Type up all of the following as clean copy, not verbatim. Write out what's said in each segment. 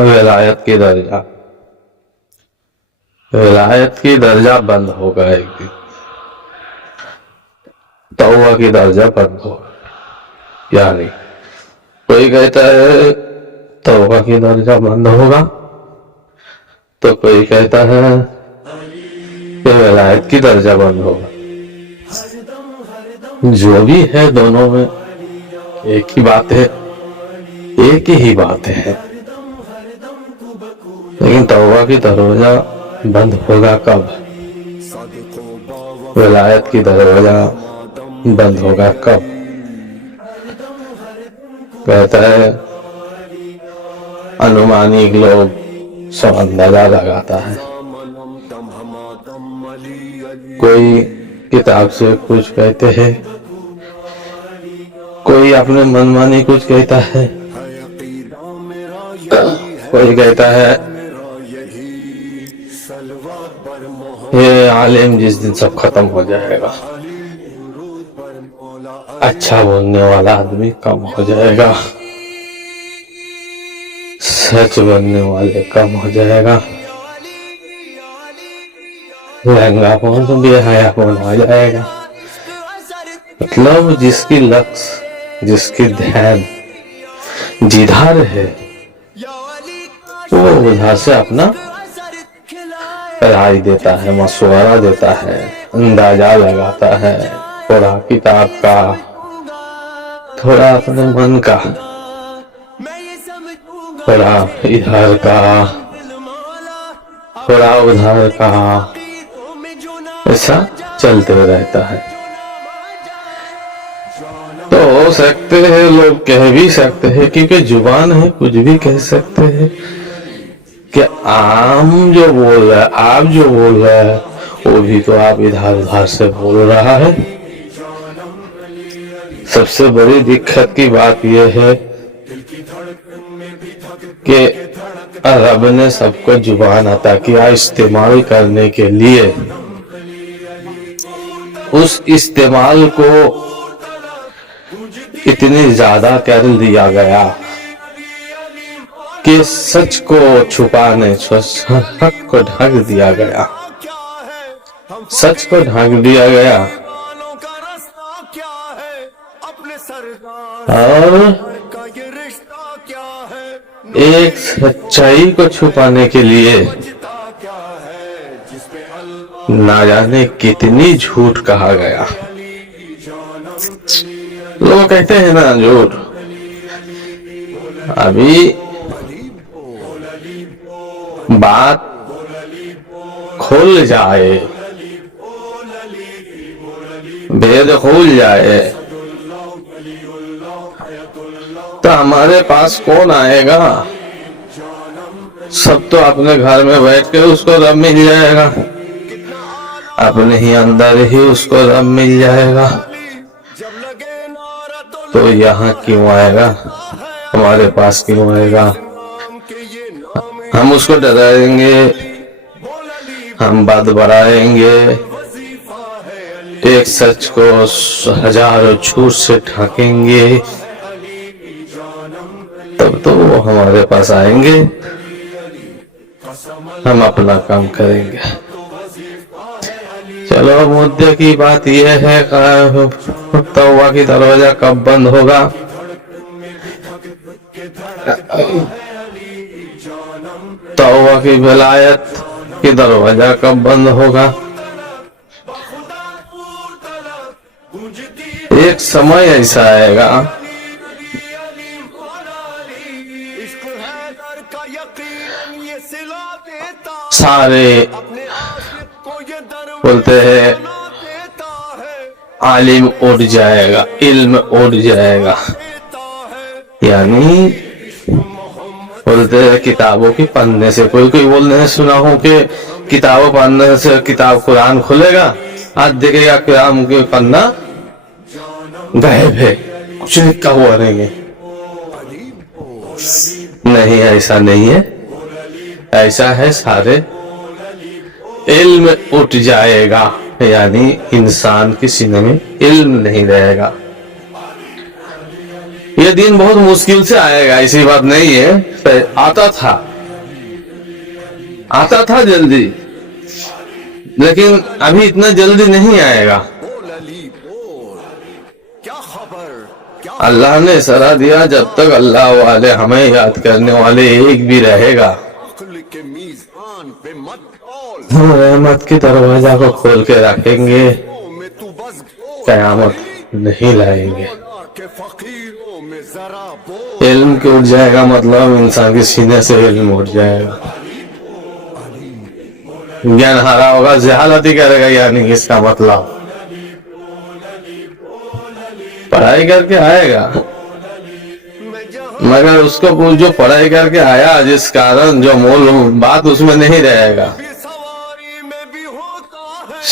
ولایت کی درجہ بند ہوگا ایک دن، توبہ کی درجہ بند ہوگا. یعنی کوئی کہتا ہے توبہ کی درجہ بند ہوگا، تو کوئی کہتا ہے کہ ولایت کی درجہ بند ہوگا. جو بھی ہے دونوں میں ایک ہی بات ہے، ایک ہی بات ہے. لیکن توبہ کی دروازہ بند ہوگا کب؟ ولایت کی دروازہ بند ہوگا کب؟ کہتا ہے انمانی لوگ سو اندازہ لگاتا ہے. کوئی کتاب سے کچھ کہتے ہیں، کوئی اپنے من مانی کچھ کہتا ہے، کوئی کہتا ہے یہ عالم جس دن سب ختم ہو جائے گا، اچھا بولنے والا آدمی کم ہو جائے گا، سچ بولنے والے کم ہو جائے گا، لہنگا پون بے حیا پون آ جائے گا. مطلب جس کی لکس، جس کی دھیان جدھر ہے وہ ادھر سے اپنا رائے دیتا ہے، مشورہ دیتا ہے، اندازہ لگاتا ہے، تھوڑا کتاب کا، تھوڑا اپنے من کا، تھوڑا ادھر کا، تھوڑا ادھر کا، ایسا چلتے رہتا ہے. تو ہو سکتے ہیں لوگ کہہ بھی سکتے ہیں، کیونکہ زبان ہے، کچھ بھی کہہ سکتے ہیں کہ عام جو بول رہا ہے، آپ جو بول رہا ہے وہ بھی تو آپ ادھر ادھر سے بول رہا ہے. سب سے بڑی دقت کی بات یہ ہے کہ رب نے سب کو زبان عطا کیا استعمال کرنے کے لیے، اس استعمال کو اتنی زیادہ کر دیا گیا کہ سچ کو چھپانے، حق کو ڈھک دیا گیا، سچ کو ڈھک دیا گیا، اور ایک سچائی کو چھپانے کے لیے نہ جانے کتنی جھوٹ کہا گیا. لوگ کہتے ہیں نا جھوٹ، ابھی بات کھل جائے، بھید کھل جائے تو ہمارے پاس کون آئے گا؟ سب تو اپنے گھر میں بیٹھ کے اس کو رب مل جائے گا، اپنے ہی اندر ہی اس کو رب مل جائے گا. تو یہاں کیوں آئے گا؟ ہمارے پاس کیوں آئے گا؟ ہم اس کو ڈرائیں گے، ہم بات بڑھائیں گے، ایک سچ کو ہزاروں جھوٹ سے ڈھانکیں گے، تب تو وہ ہمارے پاس آئیں گے، ہم اپنا کام کریں گے. چلو مدعے کی بات یہ ہے توبہ کی دروازہ کب بند ہوگا؟ توبہ کی ولایت کی دروازہ کب بند ہوگا؟ ایک سمے ایسا آئے گا سارے بولتے ہیں عالم اٹھ جائے گا، علم اٹھ جائے گا، یعنی بولتے ہیں کتابوں کی پڑھنے سے. کوئی بولنے سنا ہوں کہ کتابوں پڑھنے سے کتاب قرآن کھلے گا، آج دیکھے گا قرآن کے پڑھنا غائب ہے، کچھ لکھا ہوا نہیں ہے. نہیں، ایسا نہیں ہے، ایسا ہے سارے علم اٹھ جائے گا، یعنی انسان کے سینے میں علم نہیں رہے گا. یہ دن بہت مشکل سے آئے گا، ایسی بات نہیں ہے، آتا تھا آتا تھا جلدی، لیکن ابھی اتنا جلدی نہیں آئے گا. اللہ نے اشارہ دیا جب تک اللہ والے ہمیں یاد کرنے والے ایک بھی رہے گا ہم رحمت کے دروازہ کو کھول کے رکھیں گے، قیامت نہیں لائیں گے. علم کے اٹھ جائے گا مطلب انسان کے سینے سے علم اٹھ جائے گا. گیان ہارا ہوگا، جہالتی کرے گا، یعنی اس کا مطلب پڑھائی کر کے آئے گا مگر اس کو جو پڑھائی کر کے آیا جس کارن جو مول بات اس میں نہیں رہے گا.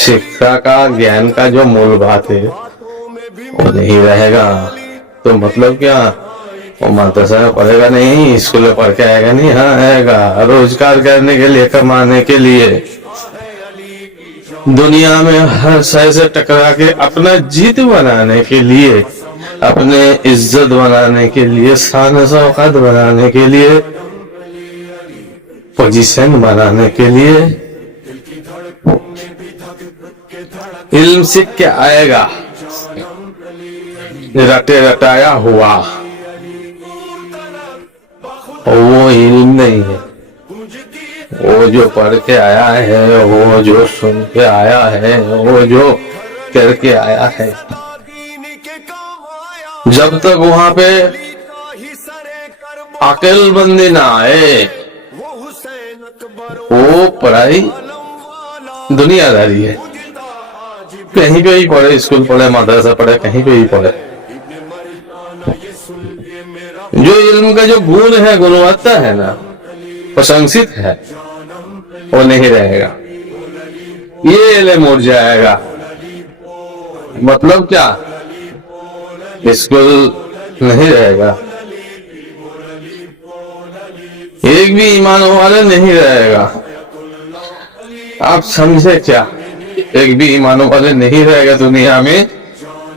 شکشا کا گیان کا جو مول بات ہے وہ نہیں رہے گا. تو مطلب کیا، وہ مدرسہ میں پڑھے گا نہیں، اسکول میں پڑھ کے آئے گا نہیں، ہاں آئے گا روزگار کرنے کے لیے، کمانے کے لیے، دنیا میں ہر شے سے ٹکرا کے اپنا جیت بنانے کے لیے، اپنے عزت بنانے کے لیے، شان شوکت بنانے کے لیے، پوزیشن بنانے کے لیے علم سیکھ کے آئے گا. رٹے رٹایا ہوا وہ علم نہیں ہے. وہ جو پڑھ کے آیا ہے، وہ جو سن کے آیا ہے، وہ جو کر کے آیا ہے، جب تک وہاں پہ عقل بندی نہ آئے وہ پڑھائی دنیا داری ہے. کہیں پہ ہی پڑھے، اسکول پڑھے، مدرسہ پڑھے، کہیں پہ ہی پڑھے، جو علم کا جو گن ہے، گنوتا ہے نا، پرشنست ہے، وہ نہیں رہے گا. یہ علم اٹھ جائے گا. مطلب کیا، اسکول نہیں رہے گا، ایک بھی ایمان والے نہیں رہے گا. آپ سمجھے کیا، ایک بھی ایمان والے نہیں رہے گا دنیا میں،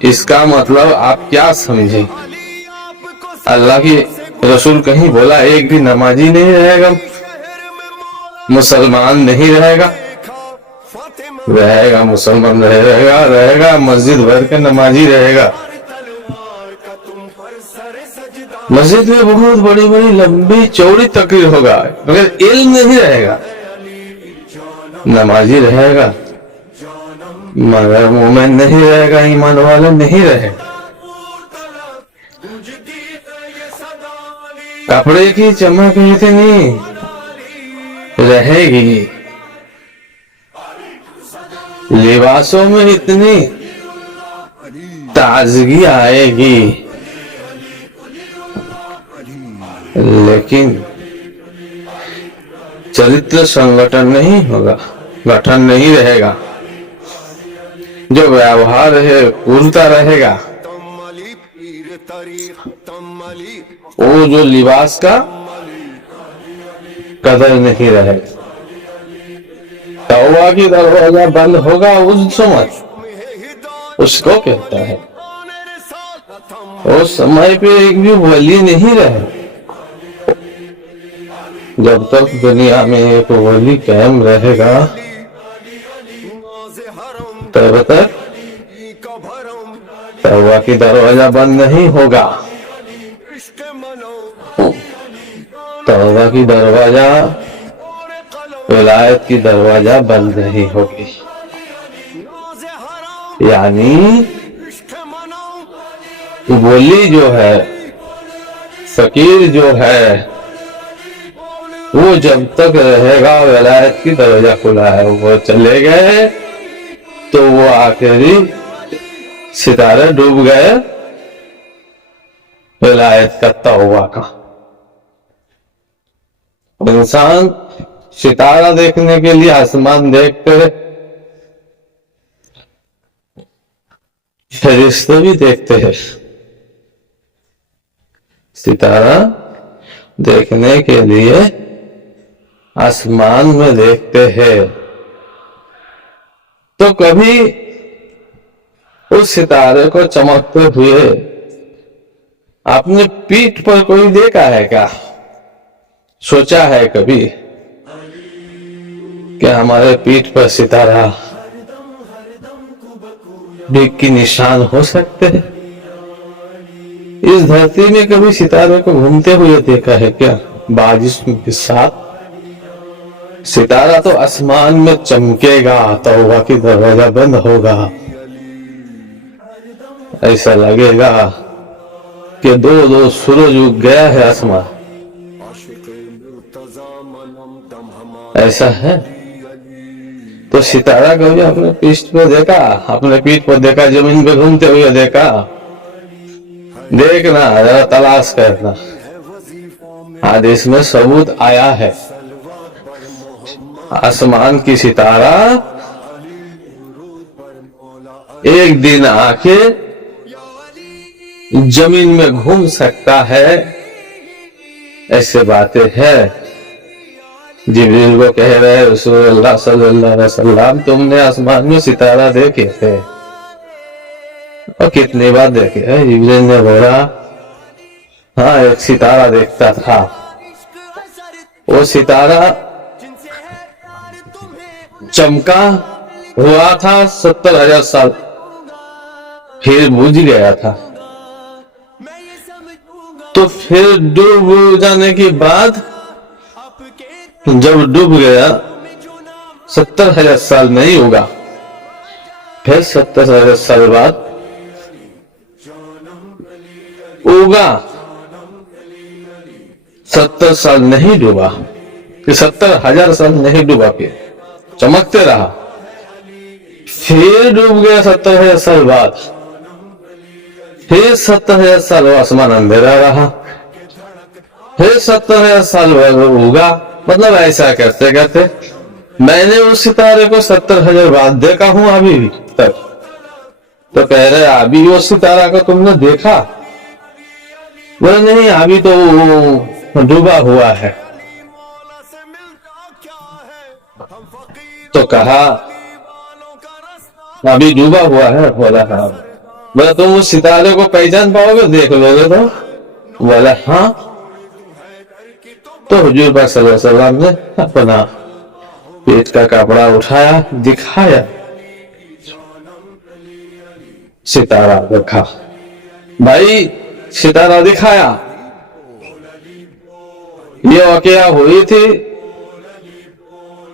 اس کا مطلب آپ کیا سمجھیں؟ اللہ کی رسول کہیں بولا ایک بھی نمازی نہیں رہے گا، مسلمان نہیں رہے گا؟ رہے گا، مسلمان رہے گا، مسجد بھر کے نمازی رہے گا. مسجد میں بہت بڑی بڑی لمبی چوڑی تقریر ہوگا مگر علم نہیں رہے گا. نمازی رہے گا مگر مومن نہیں رہے گا، ایمان والا نہیں رہے گا. کپڑے کی چمک اتنی رہے گی، لباسوں میں اتنی تازگی آئے گی، لیکن چرتر سنگٹن نہیں ہوگا، گٹھن نہیں رہے گا. جو ویوہار ہے اڑتا رہے گا. وہ جو لباس کا قدر نہیں رہے گا. توبہ کی دروازہ بند ہوگا اس سمت، اس کو کہتا ہے اس سمے پہ ایک بھی ولی نہیں رہے. جب تک دنیا میں ایک ولی قائم رہے گا تب تک توبہ کی دروازہ بند نہیں ہوگا. توبہ کی دروازہ، ولایت کی دروازہ بند نہیں ہوگی. یعنی ولی جو ہے، فقیر جو ہے، وہ جب تک رہے گا ولایت کی دروازہ کھلا ہے. وہ چلے گئے تو وہ آخری ستارے ڈوب گئے ولایت کا، توبہ کا. انسان ستارہ دیکھنے کے لیے آسمان دیکھتے، فرشتے بھی دیکھتے ہیں. ستارہ دیکھنے کے لیے آسمان میں دیکھتے ہیں، تو کبھی اس ستارے کو چمکتے ہوئے اپنے پیٹھ پر کوئی دیکھا ہے کیا؟ سوچا ہے کبھی؟ क्या हमारे पीठ पर सितारा भी की निशान हो सकते हैं? इस धरती में कभी सितारे को घूमते हुए देखा है क्या बारिश के साथ? सितारा तो आसमान में चमकेगा, तौबा की दरवाजा बंद होगा, ऐसा लगेगा कि दो सूरज उग गया है आसमान। ऐसा है तो सितारा कभी अपने पीठ पर देखा, अपने पीठ पर देखा, जमीन पे घूमते हुए देखा? देखना, जरा तलाश करना, हादीस में सबूत आया है। आसमान की सितारा एक दिन आके जमीन में घूम सकता है, ऐसे बातें हैं। जिब्रील को कह रहे रसूलुल्लाह सल्लल्लाहु अलैहि वसल्लम, तुमने आसमान में सितारा देखे थे? और कितनी बार देखे हैं? जिब्रील ने बोला, हाँ, एक सितारा देखता था। वो सितारा चमका हुआ था 70,000 साल, फिर बुझ गया था। तो फिर डूब जाने के बाद, जब डूब गया 70,000 साल नहीं होगा, फिर 70,000 साल बाद होगा। 70 साल नहीं डूबा, कि 70,000 साल नहीं डूबा, फिर चमकते रहा, फिर डूब गया 70,000 साल बाद, फिर 70,000 साल आसमान अंधेरा रहा, फिर 70,000 साल होगा। मतलब ऐसा करते करते मैंने उस सितारे को 70,000 बाद देखा हूं अभी भी तक। तो कह रहे, अभी वो सितारा को तुमने देखा? बोले नहीं, अभी तो डूबा हुआ है। तो कहा, अभी डूबा हुआ है? बोला हाँ। बोला तुम उस सितारे को पहचान पाओगे, देख लोगे तो? बोला हाँ। तो हुजूर पाक सल्लल्लाहु अलैहि वसल्लम ने अपना पेट का कपड़ा उठाया, दिखाया, सितारा देखा। भाई सितारा दिखाया, ये वाकया हुई थी,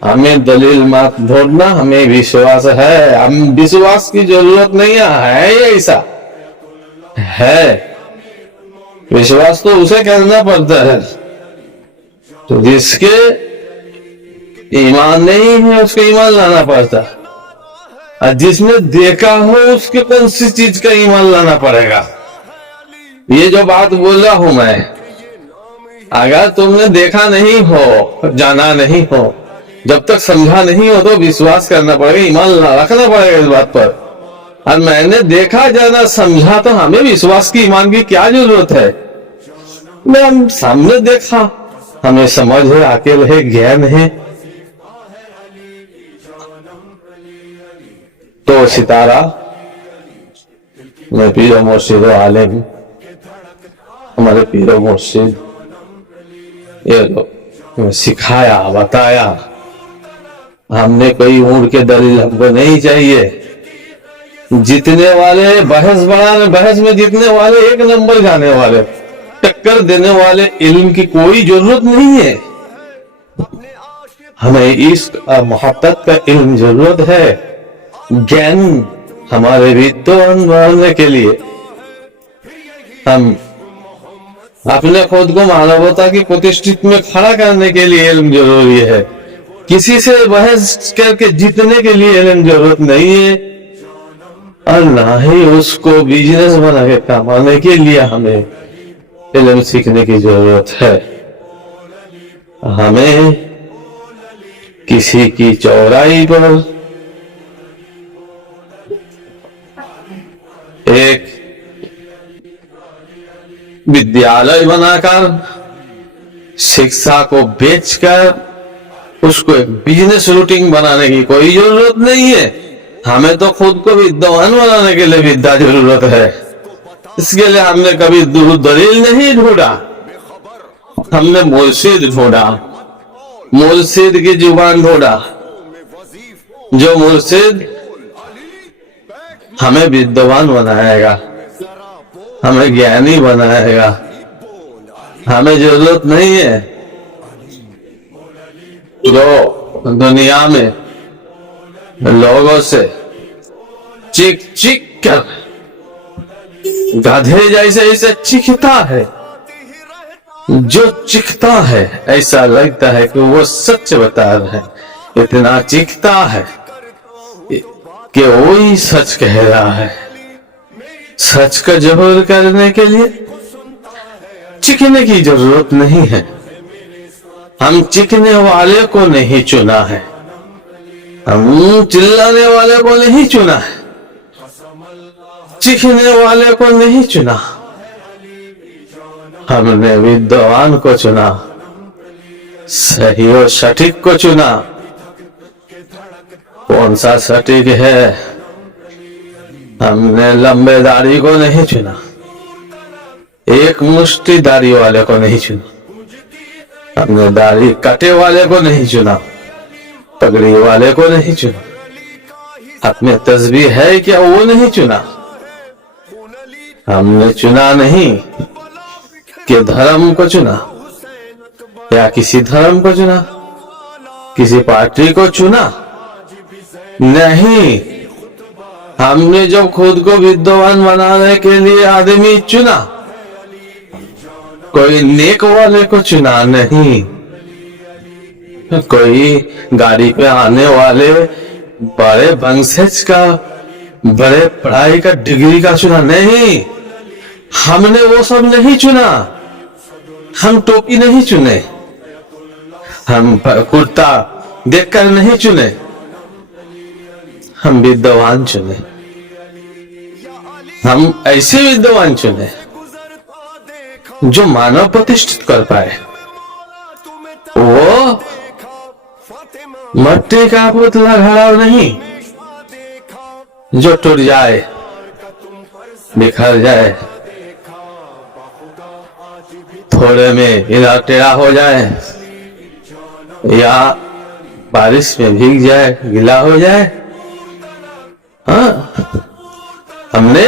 हमें दलील मत ढूंढना, हमें विश्वास है, हम विश्वास की जरूरत नहीं है। ऐसा है, विश्वास तो उसे करना पड़ता है तो जिसके ईमान नहीं है, उसको ईमान लाना पड़ता, और जिसने देखा हो उसके कौन सी चीज का ईमान लाना पड़ेगा। ये जो बात बोल रहा हूं मैं, अगर तुमने देखा नहीं हो, जाना नहीं हो, जब तक समझा नहीं हो, तो विश्वास करना पड़ेगा, ईमान रखना पड़ेगा इस बात पर। और मैंने देखा, जाना, समझा, तो हमें विश्वास की, ईमान की क्या जरूरत है? मैं सामने देखा, हमें समझ है, अकेल है, ज्ञान है। तो सितारा मैं पीरो मुर्शिद आलिम, हमारे पीरो मुर्शिद ये सिखाया, बताया। हमने कोई ऊंट के दलील हमको नहीं चाहिए। जीतने वाले, बहस में जीतने वाले, एक नंबर जाने वाले, टक्कर देने वाले इल्म की कोई जरूरत नहीं है। हमें इश्क और मोहब्बत का इल्म जरूरत है, ज्ञान हमारे भी तो बनने के लिए। हम अपने खुद को मानवता की प्रतिष्ठित में खड़ा करने के लिए इल्म जरूरी है। किसी से बहस करके जीतने के लिए इल्म जरूरत नहीं है, और ना ही उसको बिजनेस बना के कमाने के लिए हमें इल्म सीखने की जरूरत है। हमें किसी की चौराई पर एक विद्यालय बनाकर, शिक्षा को बेचकर उसको एक बिजनेस रूटीन बनाने की कोई जरूरत नहीं है। हमें तो खुद को विद्वान बनाने के लिए विद्या जरूरत है। इसके लिए हमने कभी दलील नहीं ढूंढा, हमने मुर्शिद ढूंढा, मुर्शिद की जुबान ढूंढा, जो मुर्शिद हमें विद्वान बनाएगा, हमें ज्ञानी बनाएगा, हमें जरूरत नहीं है जो दुनिया में लोगों से चीख चीख कर गधे जैसे ऐसे चीखता है। जो चीखता है ऐसा लगता है कि वो सच बता रहे हैं, इतना चीखता है कि वही सच कह रहा है। सच का ज़हूर करने के लिए चीखने की जरूरत नहीं है। हम चीखने वाले को नहीं चुना है, हम चिल्लाने वाले को नहीं चुना है, चीखने वाले को नहीं चुना, हमने विद्वान को चुना, सही और सटीक को चुना। कौन सा सटीक है? हमने लंबे दाढ़ी को नहीं चुना, एक मुष्टि दाढ़ी वाले को नहीं चुना, हमने दाढ़ी कटे वाले को नहीं चुना, पगड़ी वाले को नहीं चुना, हाथ में तस्बीह है क्या वो नहीं चुना। हमने चुना नहीं कि धर्म को चुना या किसी धर्म को चुना, किसी पार्टी को चुना नहीं। हमने जब खुद को विद्वान बनाने के लिए आदमी चुना, कोई नेक वाले को चुना नहीं, कोई गाड़ी पे आने वाले बड़े वंशज का, बड़े पढ़ाई का, डिग्री का चुना नहीं। हमने वो सब नहीं चुना, हम टोपी नहीं चुने, हम कुर्ता देखकर नहीं चुने, हम विद्वान चुने। हम ऐसे विद्वान चुने जो मानव प्रतिष्ठित कर पाए। वो मट्टी का पुतला घड़ा नहीं जो टूट जाए, बिखर जाए, थोड़े में इधा टेढ़ा हो जाए या बारिश में भीग जाए, गीला हो जाए। हाँ, हमने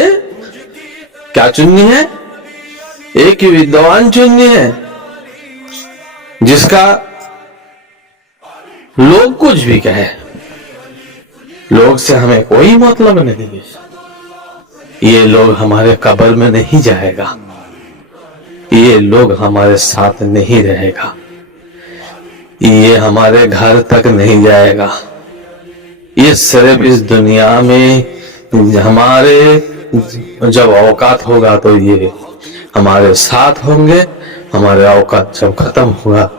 क्या चुननी है? एक ही विद्वान चुननी है जिसका लोग कुछ भी कहे, लोग से हमें कोई मतलब नहीं है। ये लोग हमारे कब्र में नहीं जाएगा, ये लोग हमारे साथ नहीं रहेगा, ये हमारे घर तक नहीं जाएगा। ये सिर्फ इस दुनिया में हमारे जब औकात होगा तो ये हमारे साथ होंगे, हमारे औकात जब खत्म हुआ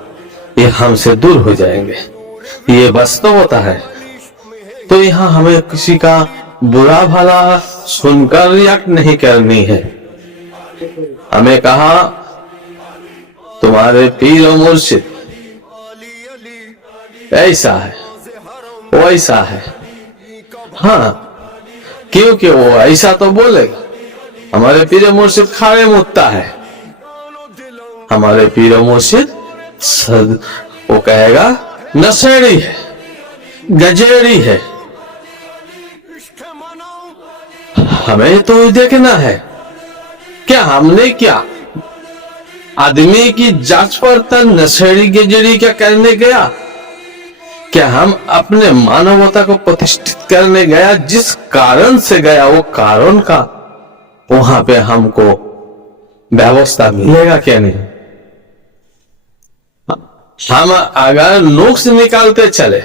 ये हमसे दूर हो जाएंगे। ये बस तो होता है। तो यहाँ हमें किसी का बुरा भला सुनकर रिएक्ट नहीं करनी है। हमें कहा तुम्हारे पीर और मुर्शिद ऐसा है, वैसा है। हाँ, क्योंकि वो ऐसा तो बोलेगा। हमारे पीर मुर्शिद खाड़े मुत्ता है, हमारे पीर मुर्शिद वो कहेगा नशेड़ी है, गजेड़ी है। हमें तो देखना है क्या हमने क्या आदमी की जांच पड़ताल नशेड़ी गजेड़ी क्या करने गया? क्या हम अपने मानवता को प्रतिष्ठित करने गया? जिस कारण से गया वो कारण का वहां पे हमको व्यवस्था मिलेगा क्या नहीं? हम अगर नुक्स निकालते चले,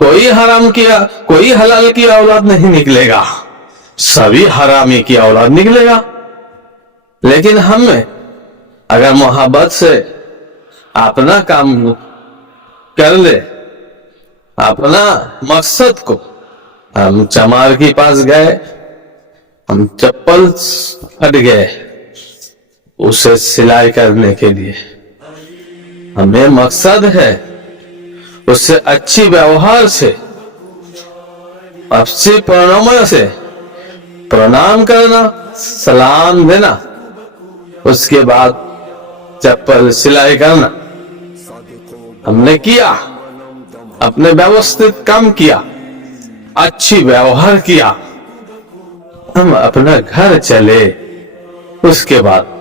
कोई हराम किया, कोई हलाल की औलाद नहीं निकलेगा, सभी हरामी की औलाद निकलेगा। लेकिन हमें अगर मोहब्बत से अपना काम कर ले, अपना मकसद को, हम चमार के पास गए, हम चप्पल फट गए उसे सिलाई करने के लिए, हमें मकसद है उससे अच्छी व्यवहार से, अच्छे प्रणों से प्रणाम करना, सलाम देना, उसके बाद चप्पल सिलाई करना। हमने किया, अपने व्यवस्थित काम किया, अच्छी व्यवहार किया, हम अपना घर चले, उसके बाद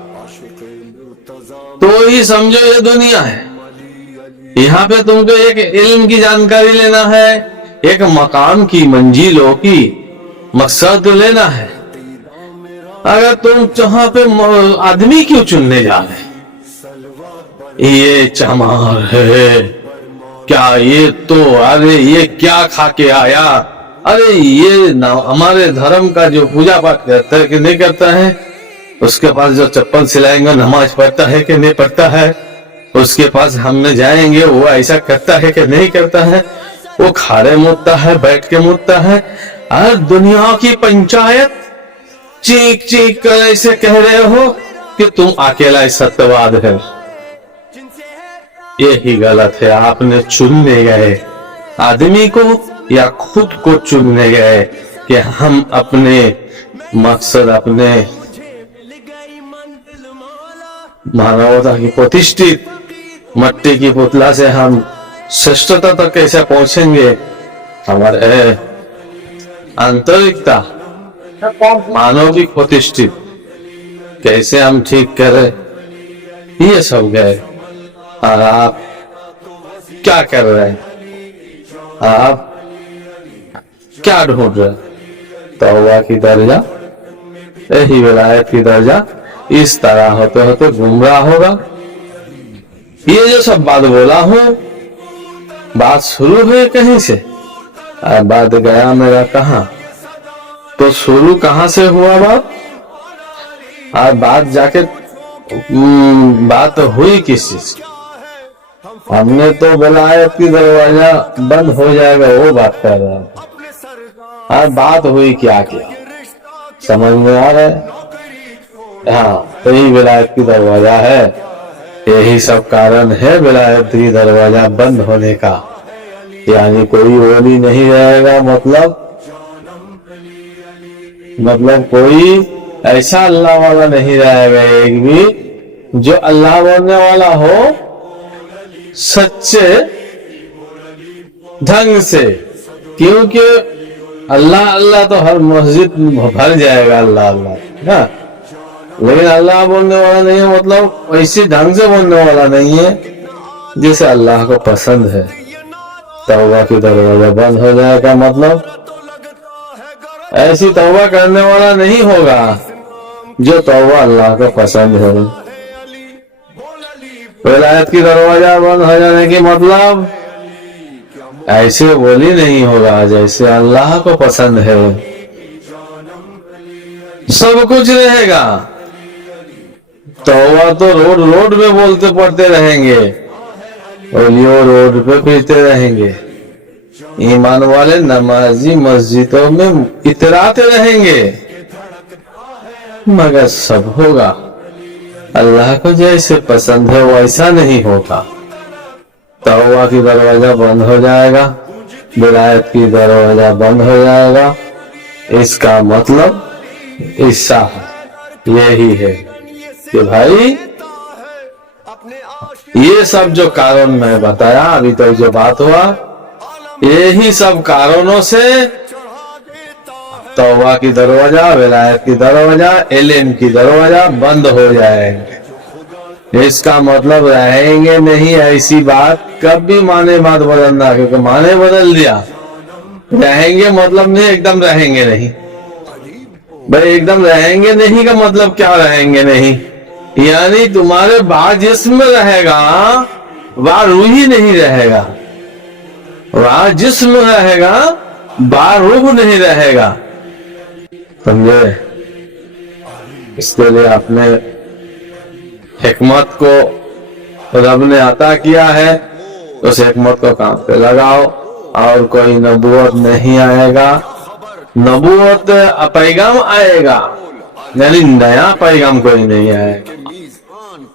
तो ही समझो ये दुनिया है। यहाँ पे तुमको एक इल्म की जानकारी लेना है, एक मकाम की, मंजिलों की मकसद लेना है। अगर तुम जहां पे आदमी क्यों चुनने जा रहे, ये चमार है क्या, ये तो अरे ये क्या खा के आया, अरे ये हमारे धर्म का जो पूजा पाठ करता है कि नहीं करता है, उसके पास जो चप्पल सिलाएंगे नमाज पढ़ता है कि नहीं पढ़ता है, उसके पास हमने जाएंगे वो ऐसा करता है कि नहीं करता है, वो खड़े मुद्दा है बैठ के मुद्दा है। हर दुनिया की पंचायत चीख चीख कर ऐसे कह रहे हो कि तुम अकेला सत्यवाद है। यही गलत है। आपने चुनने गए आदमी को या खुद को चुनने गए कि हम अपने मकसद, अपने मानवता की प्रतिष्ठित मट्टी की पुतला से हम श्रेष्ठता तक कैसे पहुंचेंगे, हमारे आंतरिकता मानविक प्रतिष्ठित कैसे हम ठीक करें, ये सब गए। और आप क्या कर रहे हैं, आप क्या ढूंढ रहे हैं, तौबा की दर्जा, यही विलायत की दर्जा। इस तरह होते होते गुमराह होगा। ये जो सब बात बोला हूं, बात शुरू हुई कहीं से और बात गया मेरा कहां, तो शुरू कहां से हुआ बात, और बात जाके बात हुई किस चीज। हमने तो विलायत की दरवाजा बंद हो जाएगा वो बात कर रहा था, और बात हुई क्या क्या समझ में आ रहा है। हाँ, तो यही विलायत की दरवाजा है, यही सब कारण है विलायत की दरवाजा बंद होने का। यानी कोई वली नहीं रहेगा, मतलब कोई ऐसा अल्लाह वाला नहीं रहेगा एक भी जो अल्लाह बोलने वाला हो सच्चे ढंग से। क्योंकि अल्लाह अल्लाह तो हर मस्जिद भर जाएगा अल्लाह अल्लाह ना, लेकिन अल्लाह बोलने वाला नहीं है, मतलब वैसे ढंग से बोलने वाला नहीं है जैसे अल्लाह को पसंद है। तौबा की दरवाजा बंद हो जाएगा, मतलब ऐसी तौबा करने वाला नहीं होगा जो तौबा अल्लाह को पसंद है। विलायत की दरवाजा बंद हो जाने की मतलब ऐसे बोली नहीं होगा जैसे अल्लाह को पसंद है। सब कुछ रहेगा, तौबा तो रोड रोड में बोलते पड़ते रहेंगे और यो रोड पे फिरते रहेंगे। ईमान वाले नमाजी मस्जिदों में इतराते रहेंगे, मगर सब होगा अल्लाह को जैसे पसंद है वैसा नहीं होगा। तौबा की दरवाजा बंद हो जाएगा, विलायत की दरवाजा बंद हो जाएगा। इसका मतलब ऐसा यही है कि भाई ये सब जो कारण मैं बताया अभी तक जो बात हुआ, यही सब कारणों से तौबा की दरवाजा, विलायत की दरवाजा, इल्म की दरवाजा बंद हो जाएंगे। इसका मतलब रहेंगे नहीं ऐसी बात कभी माने बात बदलना, क्योंकि माने बदल दिया। रहेंगे मतलब नहीं एकदम रहेंगे नहीं भाई, एकदम रहेंगे नहीं का मतलब क्या रहेंगे नहीं, यानी तुम्हारे बाद जिस्म रहेगा वह रूह ही नहीं रहेगा, वह जिस्म रहेगा वह रूह नहीं रहेगा, समझे। इसके लिए अपने हिकमत को रब ने अता किया है, उस हिकमत को काम पे लगाओ। और कोई नबूवत नहीं आएगा, नबूवत पैगाम आएगा, यानी नया पैगाम कोई नहीं आएगा।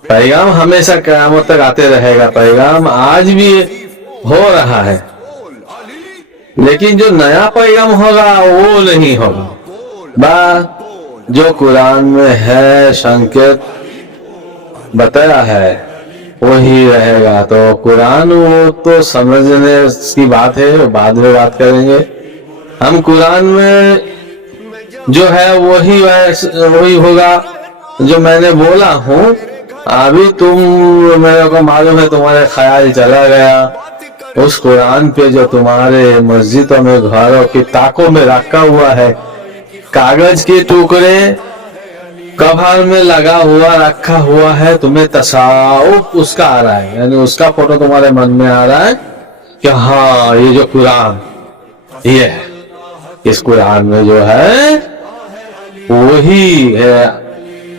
पैगाम हमेशा क़यामत तक आते रहेगा, पैगाम आज भी हो रहा है, लेकिन जो नया पैगाम होगा वो नहीं होगा। जो कुरान में है संकेत बताया है वही रहेगा। तो कुरान वो तो समझने की बात है, बाद में बात करेंगे। हम कुरान में जो है वही होगा जो मैंने बोला हूँ। अभी तुम, मेरे को मालूम है तुम्हारे ख्याल चला गया उस कुरान पे जो तुम्हारे मस्जिदों में, घरों की ताकों में रखा हुआ है, कागज के टुकड़े कवर में लगा हुआ रखा हुआ है, तुम्हें तसाउफ उसका आ रहा है, यानी उसका फोटो तुम्हारे मन में आ रहा है कि हाँ ये जो कुरान ये है, इस कुरान में जो है वही है,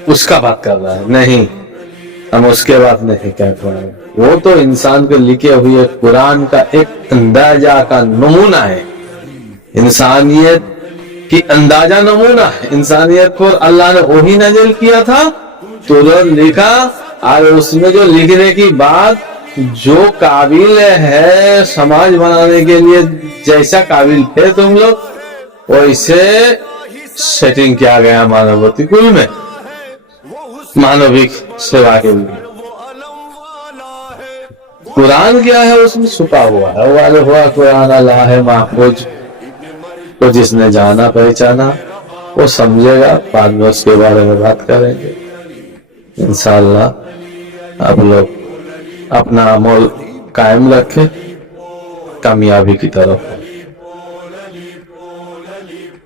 उसका बात कर रहा है। नहीं, हम उसके बात नहीं कह रहे हैं। वो तो इंसान के लिखे हुए कुरान का एक अंदाजा का नमूना है, इंसानियत की अंदाजा नमूना है। इंसानियत को अल्लाह ने वही नाज़िल किया था, तुरंत लिखा, और उसमें जो लिखने की बात जो काबिल है समाज बनाने के लिए, जैसा काबिल थे तुम लोग वैसे सेटिंग किया गया मानवती कुल में, मानविक सेवा के लिए। कुरान क्या है उसमें छुपा हुआ है, वाले हुआ कुरान अल्लाह महफूज को जिसने जाना पहचाना वो समझेगा, बाद में उसके बारे में बात करेंगे इंशाअल्लाह। आप लोग अपना अमल कायम रखें, कामयाबी की तरफ।